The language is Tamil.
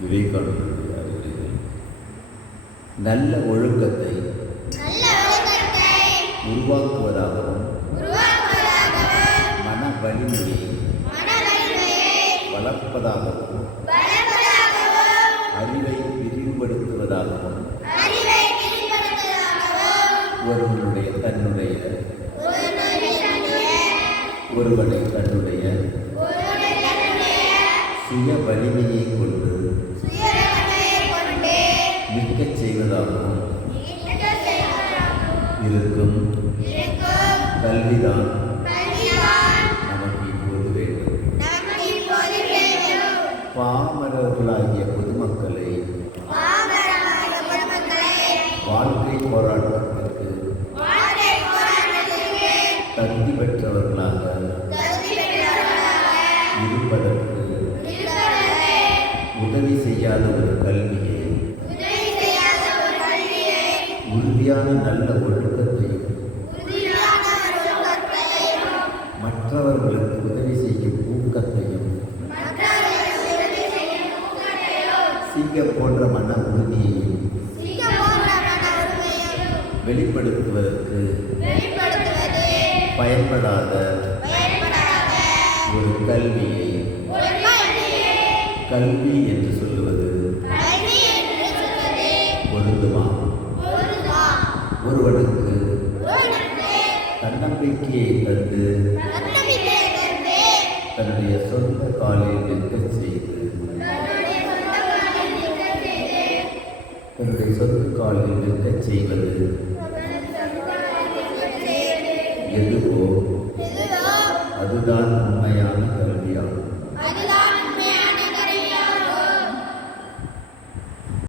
விவேகானந்தருடைய அறிவுரைகள். நல்ல ஒழுக்கத்தை உருவாக்குவதாகவும் மன வலிமையை வளர்ப்பதாகவும் அறிவை விரிவுபடுத்துவதாகவும் ஒருவனை தன்னுடைய சுய வலிமையை கொண்டு மிக்கச் செய்வதாகவும் இருக்கும் கல்விதான் நமக்கு இப்போது வேண்டும். பாமரர்களாகிய பொதுமக்களை வாழ்க்கை போராட்டத்திற்கு தகுதி பெற்றவர்களாக இருப்பதற்கு உதவி செய்யாத ஒரு கல்வியை, உறுதியான நல்ல ஒழுக்கத்தையும் மற்றவர்களுக்கு உதவி செய்யும் ஊக்கத்தையும் சிங்கம் போன்ற மன உறுதியையும் வெளிப்படுத்துவதற்கு பயன்படாத ஒரு கல்வியை கல்வி என்று சொல்லுவது பொருந்துமா? ஒருவனுக்கு தன்னம்பிக்கையை தந்து தன்னுடைய சொந்த காலில் நிற்கச் செய்து செய்வது எதுவோ